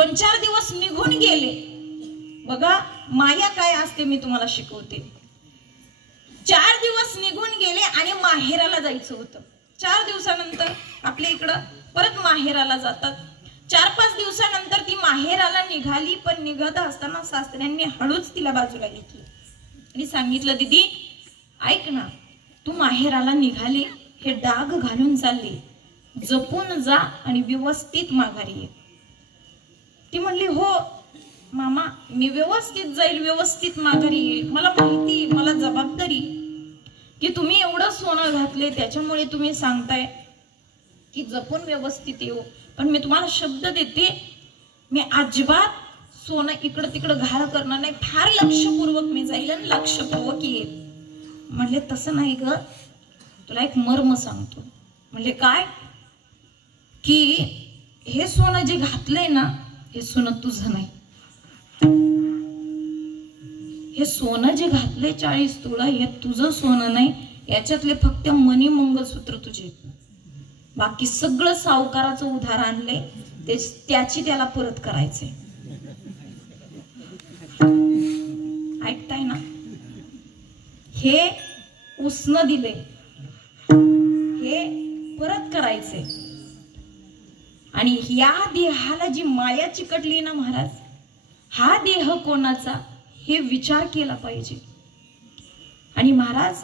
2-4 दिवस निघून गेले. बघा माया काय असते मी तुम्हाला शिकवते. 4 दिवस निघून गेले आणि माहेराला जायचं होतं. 4 दिवसानंतर आपल्या इकडं परत माहेराला जातात. 4-5 दिवसानंतर ती माहेराला निघाली. पण निघत असताना सासऱ्यांनी हळूच तिला बाजूला घेतली आणि सांगितलं, दीदी ऐक ना, तू माहेराला निघाली, हे डाग घालून चालली, जपून जा आणि व्यवस्थित माघारी ये. ती म्हणली, हो मामा मी व्यवस्थित जाईल, व्यवस्थित माघारी येईल. मला माहिती, मला जबाबदारी की तुम्ही एवढं सोनं घातले, त्याच्यामुळे तुम्ही सांगताय की जपून व्यवस्थित येऊ. पण मी तुम्हाला शब्द देते, मी अजिबात सोनं इकडं तिकडं घाळ करणार नाही, फार लक्षपूर्वक मी जाईल आणि लक्षपूर्वक येईल. म्हणले तसं नाही ग, तुला एक मर्म सांगतो. म्हणले काय? की हे सोनं जे घातलंय ना, हे सोनं तुझं नाही. हे सोनं जे घातलंय 40 तोळा, हे तुझं सोनं नाही. याच्यातले फक्त मणी मंगळसूत्र तुझे, बाकी सगळं सावकाराचं उधार आणले, त्याची त्याला परत करायचे. ऐकताय ना? हे उसनं दिले, हे परत करायचे. आणि या देहाला जी माया चिकटली ना महाराज, हा देह कोणाचा हे विचार केला पाहिजे. आणि महाराज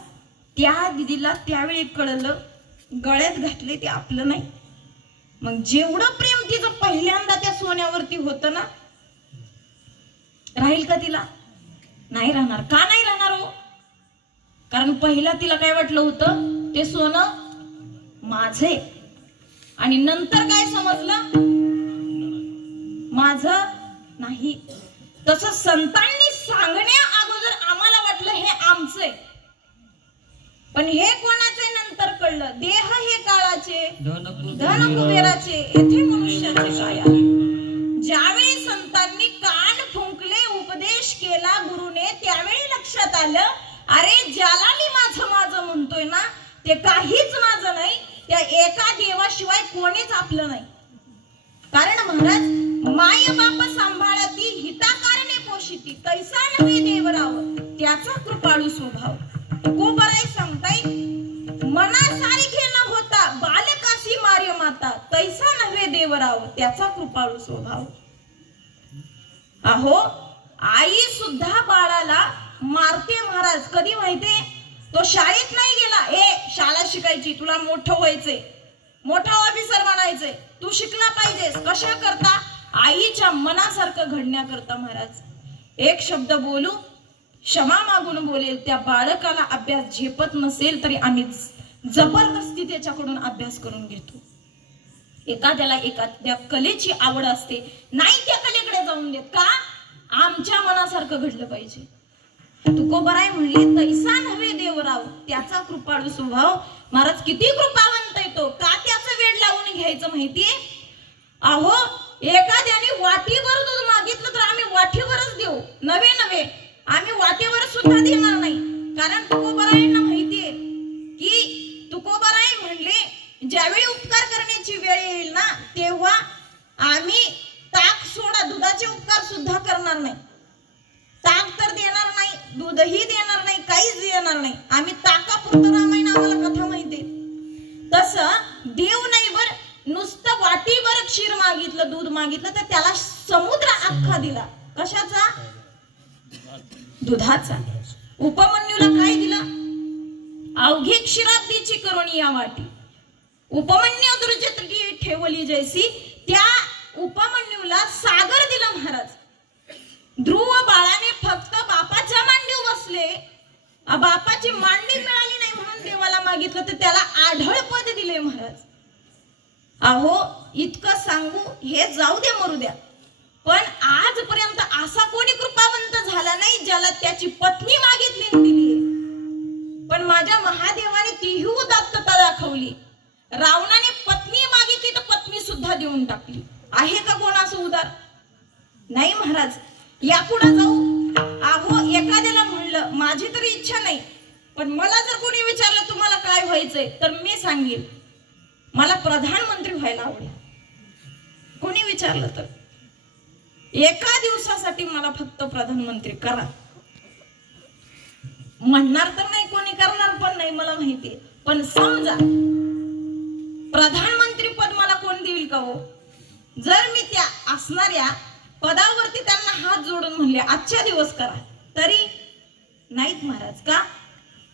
त्या दिदीला त्यावेळी कळलं, गळ्यात घातले ते आपलं नाही. मग जेवढं प्रेम तिचं पहिल्यांदा त्या सोन्यावरती होतं ना, राहील का तिला? नाही राहणार. का नाही राहणार हो? कारण पहिला तिला काय वाटलं होतं, ते सोनं माझे. आणि नंतर काय समजलं, माझं नाही. तसं संतांनी सांगण्या अगोदर आम्हाला वाटलं हे आमचंय, पण हे कोणाचे नंतर कळलं. देह हे काळाचे, धन कुबेराचे, येथे मनुष्याचे काय आहे. ज्यावेळी संतांनी कान फुंकले, उपदेश केला गुरुने, त्यावेळी लक्षात आलं, अरे ज्याला मी माझं माझं म्हणतोय ना, ते काहीच माझं नाही. त्या एका देवाशिवाय कोणीच आपलं नाही. कारण महाराज माय बाप सांभाळती, हिताकारणे पोषिती, तैसा नव्हे देवराव त्याचा कृपाळू स्वभाव. तुकोबराय सांगताय, मनासारखे न होता बालकासी मार्य माता, तैसा नव्हे देवराव त्याचा कृपाळू स्वभाव. अहो आई सुद्धा बाळाला मारते महाराज. कधी माहितीये? तो शाळेत नाही गेला, शाळा शिकायची, तुला मोठं व्हायचंय, मोठा ऑफिसर बनायचंय, तू शिकला पाहिजेस. कशा करता? आईच्या मनासारखं घडण्याकरता महाराज. एक शब्द बोलू, क्षमा मागून बोलेल, त्या बाळकाला अभ्यास झेपत नसेल तरी आम्ही जबरदस्ती त्याच्याकडून अभ्यास करून घेतो. एखाद्याला एखाद्या कलेची आवड असते, नाही त्या कलेकडे जाऊन देत. का? आमच्या मनासारखं घडलं पाहिजे. तुकोबराय म्हणले, तैसा नव्हे देवराव त्याचा कृपाळू स्वभाव. महाराज किती कृपावंत आहे तो. का त्याचं वेळ लावून घ्यायचं माहितीये? अहो एखाद्याने वाटीवर दूध मागितलं तर आम्ही वाटीवरच देऊ, नव्हे आम्ही वाटेवर सुद्धा देणार नाही. कारण तुकोबरायांना माहितीये की तुकोबराय म्हणले, ज्यावेळी उपकार करण्याची वेळ येईल ना, तेव्हा आम्ही ताक सोडा, दुधाचे उपकार सुद्धा करणार नाही. ताक तर देणार नाही, दूधही देणार नाही, काहीच देणार नाही. आम्ही ताकापुरतं रामायण आम्हाला कथा माहितीये. तसं देव नाही बर, नुसतं वाटीवर क्षीर मागितलं, दूध मागितलं तर त्याला समुद्र अख्खा दिला. कशाचा? दुधाचा. उपमन्यूला काय दिलं? अवघी क्षीराब्दीची करुणी या वाटी. उपमन्यू दुर्जती ठेवली जैसी, त्या उपमन्यूला सागर दिला महाराज. ध्रुव बाळाने फक्त बापाच्या मांडीवर बसले, बापाची मांडी मिळाली नाही म्हणून देवाला मागितलं, तर त्याला आढळ पद दिले महाराज. अहो इतकं सांगू, हे जाऊ द्या मरू द्या, पण आजपर्यंत असा कोणी कृपावंत झाला नाही ज्याला त्याची पत्नी मागितली दिली. पण माझ्या महादेवाने तीही उदात्तता दाखवली. रावणाने पत्नी मागितली तर पत्नी सुद्धा देऊन टाकली. आहे का कोणाचं उदार? नाही महाराज. यापुढे जाऊ. अहो एखाद्याला म्हणलं, माझी तरी इच्छा नाही, पण मला जर कोणी विचारलं तुम्हाला काय व्हायचंय, तर मी सांगेल मला प्रधानमंत्री व्हायला आवडेल. कोणी विचारलं तर एका दिवसासाठी मला फक्त प्रधानमंत्री करा. म्हणणार तर नाही कोणी, करणार पण नाही मला माहितीये. पण समजा प्रधानमंत्री पद मला कोण देईल का हो? जर मी त्या असणाऱ्या पदावरती त्यांना हात जोडून म्हणले आजच्या दिवस करा, तरी नाहीत महाराज. का?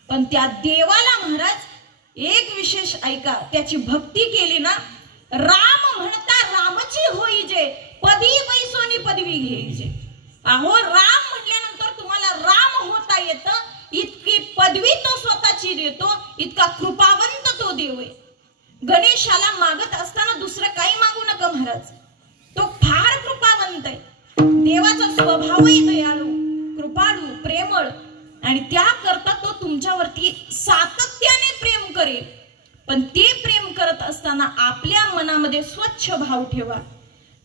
पण त्या देवाला महाराज एक विशेष ऐका, त्याची भक्ती केली ना, राम म्हणता रामची होई जे, पदी बैसोनी पदवी घेईजे. अहो राम म्हटल्यानंतर तुम्हाला राम होता येतं, इतकी पदवी तो स्वतःची देतो, इतका कृपावंत तो देव आहे. गणेशाला मागत असताना दुसरं काही मागू नका महाराज, तो फार कृपावंत आहे. देवाचा स्वभावही दयाळू, कृपाळू, प्रेमळ, आणि त्याकरता तो तुमच्यावरती सातत्याने प्रेम करेल. पण ते प्रेम करत असताना आपल्या मनामध्ये स्वच्छ भाव ठेवा.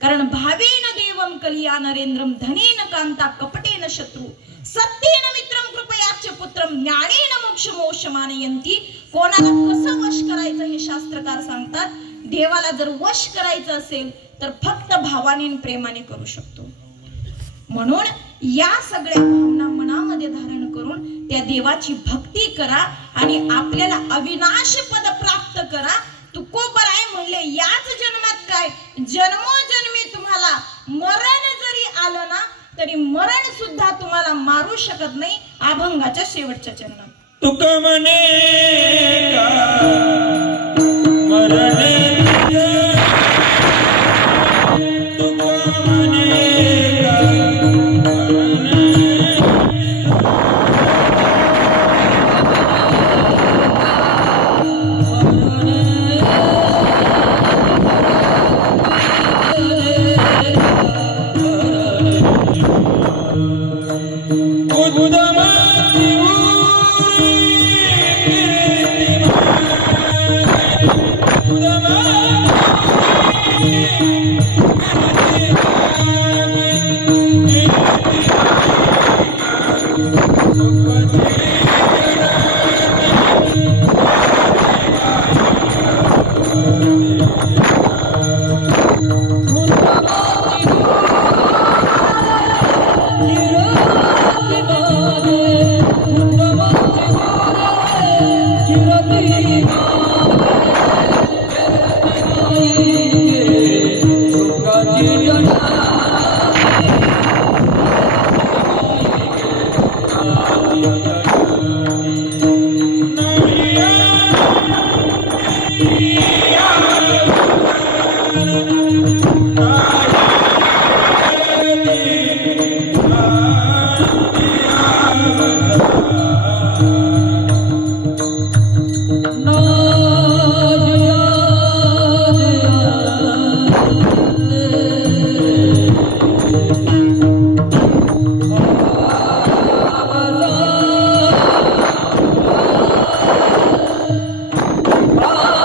कारण भावेन देवम कलिया नरेंद्रम धनेन कांता कपटेन शत्रू सत्येन मित्रम कृपयाच पुत्रम ज्ञानेन मोक्ष मोक्ष मानयंती. कोणाला कसं वश करायचं हे शास्त्रकार सांगतात. देवाला जर वश करायचं असेल तर फक्त भावाने आणि प्रेमाने करू शकतो. म्हणून या सगळ्या भावना मनामध्ये धारण करून त्या देवाची भक्ती करा आणि आपल्याला अविनाश पद प्राप्त करा. तुकोबराय म्हणले याच जन्मात काय, जन्मोजन्मी तुम्हाला मरण जरी आलं ना तरी मरण सुद्धा तुम्हाला मारू शकत नाही. अभंगाच्या शेवटच्या चरणात तुका म्हणे मरण